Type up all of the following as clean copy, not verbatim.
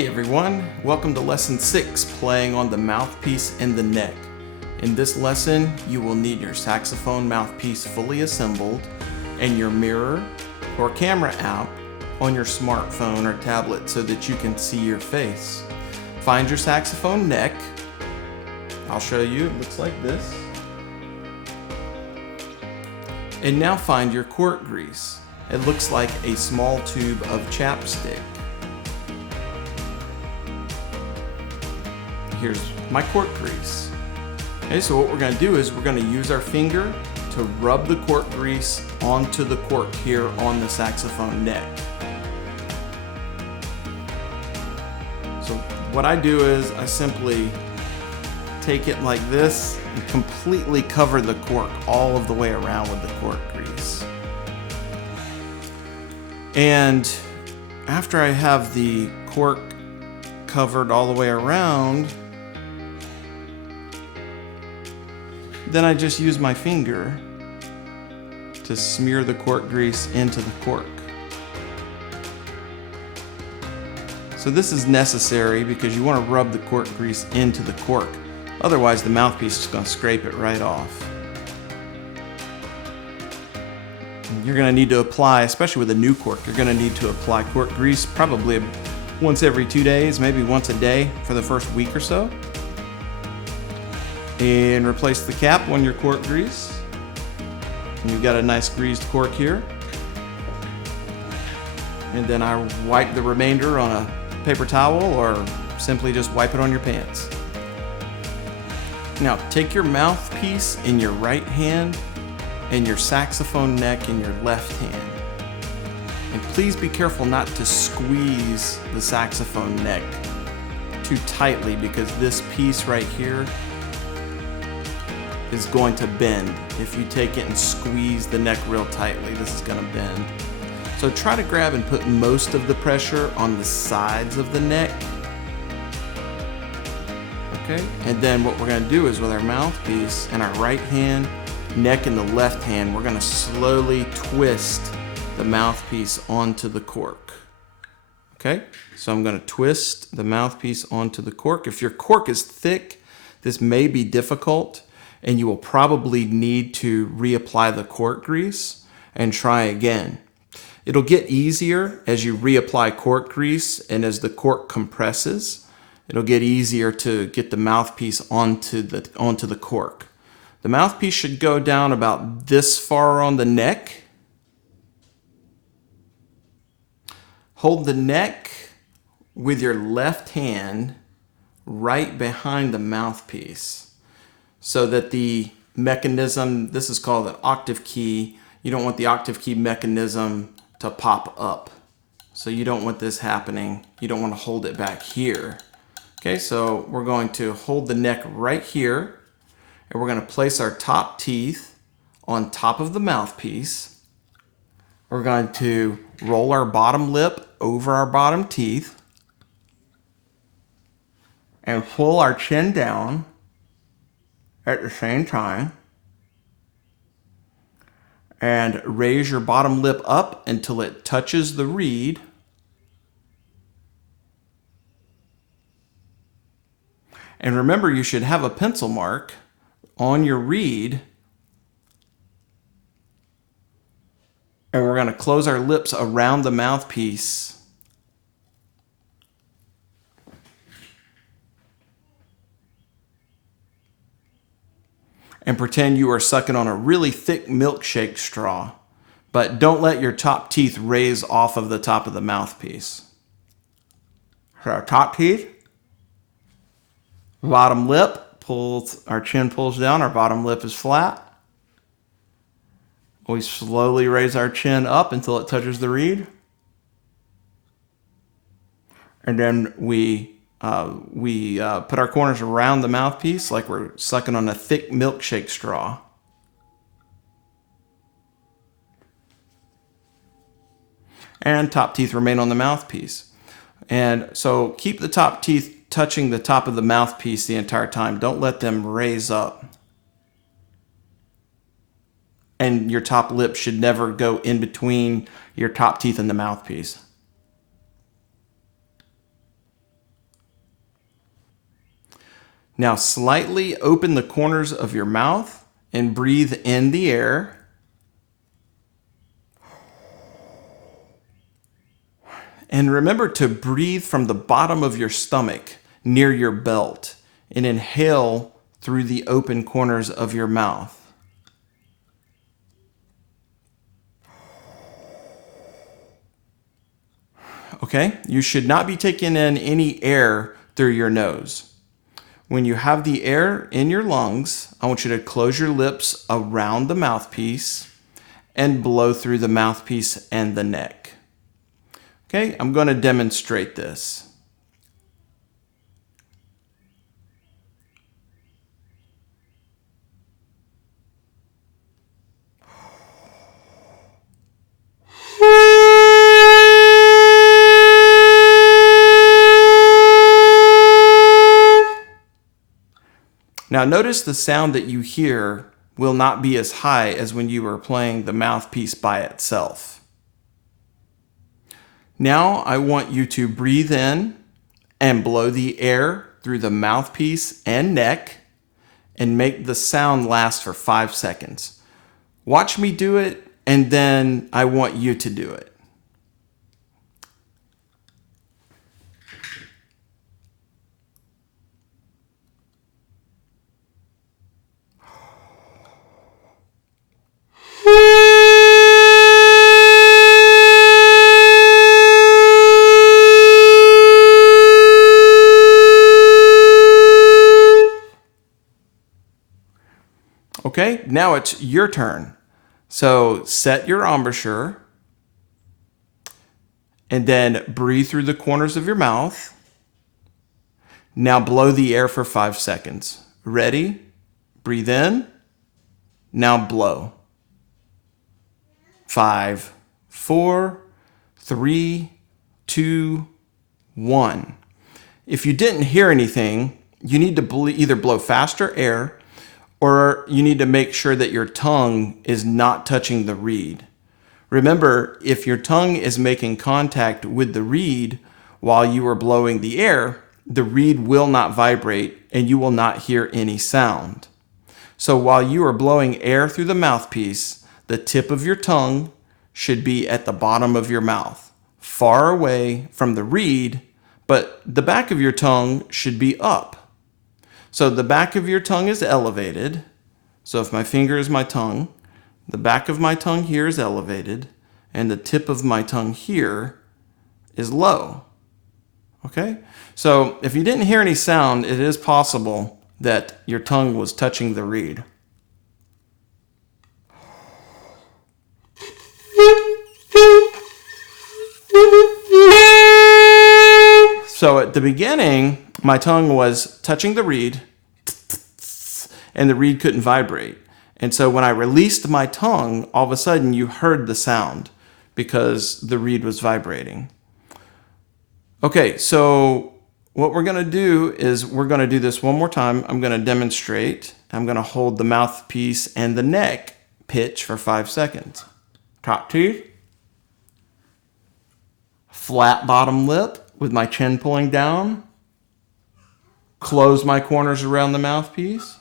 Hey everyone, welcome to lesson 6, playing on the mouthpiece and the neck. In this lesson, you will need your saxophone mouthpiece fully assembled and your mirror or camera app on your smartphone or tablet so that you can see your face. Find your saxophone neck. I'll show you, it looks like this. And now find your cork grease. It looks like a small tube of chapstick. Here's my cork grease. Okay, so what we're going to do is we're going to use our finger to rub the cork grease onto the cork here on the saxophone neck. So what I do is I simply take it like this and completely cover the cork all of the way around with the cork grease. And after I have the cork covered all the way around, then I just use my finger to smear the cork grease into the cork. So this is necessary because you want to rub the cork grease into the cork. Otherwise the mouthpiece is going to scrape it right off. You're going to need to apply, especially with a new cork, you're going to need to apply cork grease probably once every 2 days, maybe once a day for the first week or so. And replace the cap on your cork grease. And you've got a nice greased cork here. And then I wipe the remainder on a paper towel or simply just wipe it on your pants. Now take your mouthpiece in your right hand and your saxophone neck in your left hand. And please be careful not to squeeze the saxophone neck too tightly because this piece right here is going to bend. If you take it and squeeze the neck real tightly, this is going to bend. So try to grab and put most of the pressure on the sides of the neck. Okay, and then what we're going to do is with our mouthpiece and our right hand, neck in the left hand, we're going to slowly twist the mouthpiece onto the cork. Okay, so I'm going to twist the mouthpiece onto the cork. If your cork is thick, this may be difficult, and you will probably need to reapply the cork grease and try again. It'll get easier as you reapply cork grease and as the cork compresses. It'll get easier to get the mouthpiece onto the cork. The mouthpiece should go down about this far on the neck. Hold the neck with your left hand right behind the mouthpiece so that the mechanism, this is called an octave key. You don't want the octave key mechanism to pop up. So you don't want this happening. You don't want to hold it back here. Okay, so we're going to hold the neck right here and we're going to place our top teeth on top of the mouthpiece. We're going to roll our bottom lip over our bottom teeth and pull our chin down at the same time. And raise your bottom lip up until it touches the reed. And remember, you should have a pencil mark on your reed. And we're going to close our lips around the mouthpiece. And pretend you are sucking on a really thick milkshake straw. But don't let your top teeth raise off of the top of the mouthpiece. So our top teeth, bottom lip pulls, our chin pulls down, our bottom lip is flat. We slowly raise our chin up until it touches the reed. And then we put our corners around the mouthpiece like we're sucking on a thick milkshake straw. And top teeth remain on the mouthpiece. And so keep the top teeth touching the top of the mouthpiece the entire time. Don't let them raise up. And your top lip should never go in between your top teeth and the mouthpiece. Now slightly open the corners of your mouth and breathe in the air. And remember to breathe from the bottom of your stomach near your belt and inhale through the open corners of your mouth. Okay, you should not be taking in any air through your nose. When you have the air in your lungs, I want you to close your lips around the mouthpiece and blow through the mouthpiece and the neck. Okay, I'm going to demonstrate this. Now notice the sound that you hear will not be as high as when you were playing the mouthpiece by itself. Now I want you to breathe in and blow the air through the mouthpiece and neck and make the sound last for 5 seconds. Watch me do it, and then I want you to do it. Okay, now it's your turn. So set your embouchure and then breathe through the corners of your mouth. Now blow the air for 5 seconds. Ready? Breathe in. Now blow. 5, 4, 3, 2, 1. If you didn't hear anything, you need to either blow faster air or you need to make sure that your tongue is not touching the reed. Remember, if your tongue is making contact with the reed while you are blowing the air, the reed will not vibrate and you will not hear any sound. So while you are blowing air through the mouthpiece, the tip of your tongue should be at the bottom of your mouth, far away from the reed, but the back of your tongue should be up. So the back of your tongue is elevated. So if my finger is my tongue, the back of my tongue here is elevated, and the tip of my tongue here is low. Okay? So if you didn't hear any sound, it is possible that your tongue was touching the reed. So at the beginning, my tongue was touching the reed, and the reed couldn't vibrate. And so when I released my tongue, all of a sudden you heard the sound because the reed was vibrating. Okay, so what we're going to do is we're going to do this one more time. I'm going to demonstrate. I'm going to hold the mouthpiece and the neck pitch for 5 seconds. Top teeth. Flat bottom lip with my chin pulling down. Close my corners around the mouthpiece.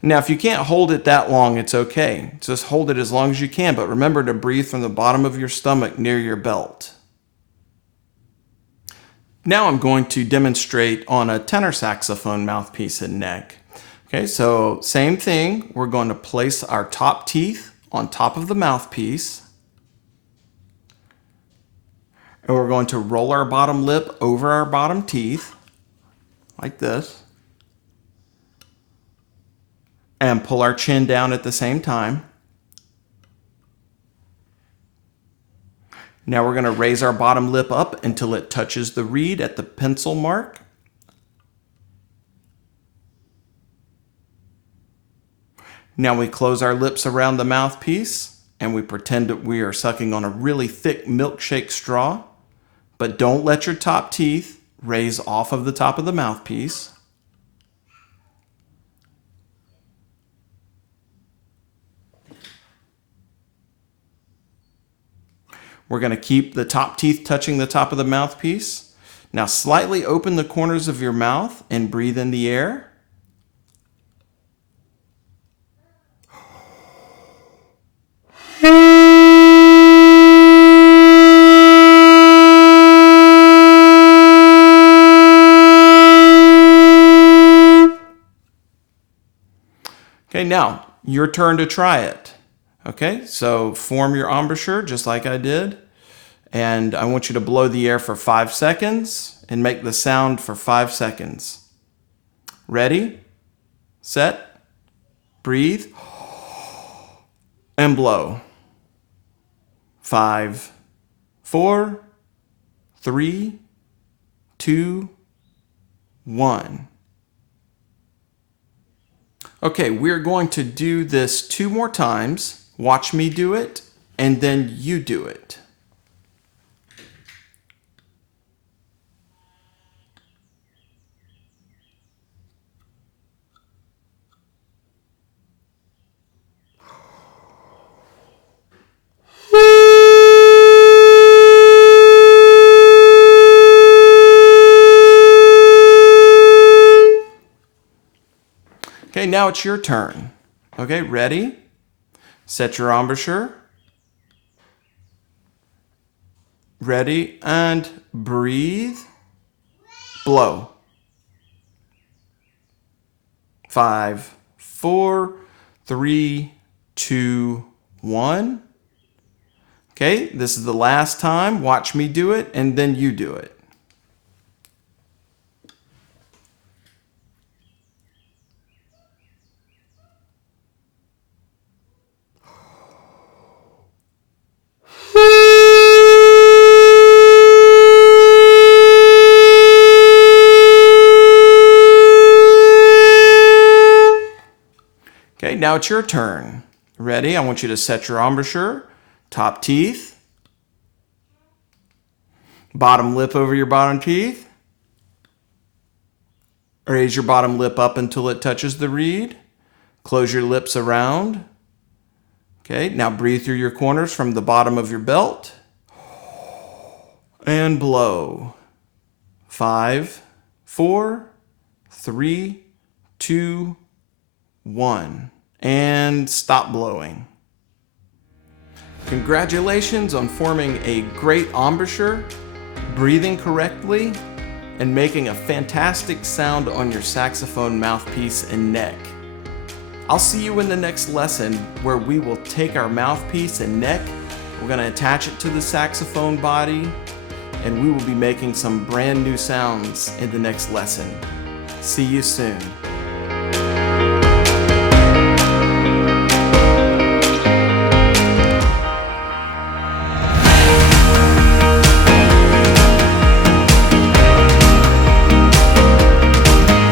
Now, if you can't hold it that long, it's okay. Just hold it as long as you can, but remember to breathe from the bottom of your stomach near your belt. Now I'm going to demonstrate on a tenor saxophone mouthpiece and neck. Okay, so same thing. We're going to place our top teeth on top of the mouthpiece. And we're going to roll our bottom lip over our bottom teeth, like this. And pull our chin down at the same time. Now we're going to raise our bottom lip up until it touches the reed at the pencil mark. Now we close our lips around the mouthpiece and we pretend that we are sucking on a really thick milkshake straw, but don't let your top teeth raise off of the top of the mouthpiece. We're going to keep the top teeth touching the top of the mouthpiece. Now slightly open the corners of your mouth and breathe in the air. Okay, now your turn to try it. Okay, so form your embouchure just like I did. And I want you to blow the air for 5 seconds and make the sound for 5 seconds. Ready, set, breathe, and blow. 5, 4, 3, 2, 1. Okay, we're going to do this 2 more times. Watch me do it, and then you do it. Okay, now it's your turn. Okay, ready? Set your embouchure. Ready, and breathe. Blow. 5, 4, 3, 2, 1. Okay, this is the last time. Watch me do it, and then you do it. Okay, now it's your turn. Ready? I want you to set your embouchure, top teeth, bottom lip over your bottom teeth. Raise your bottom lip up until it touches the reed. Close your lips around. Okay, now breathe through your corners from the bottom of your belt. And blow. 5, 4, 3, 2, 1. And stop blowing. Congratulations on forming a great embouchure, breathing correctly, and making a fantastic sound on your saxophone mouthpiece and neck. I'll see you in the next lesson where we will take our mouthpiece and neck, we're going to attach it to the saxophone body, and we will be making some brand new sounds in the next lesson. See you soon.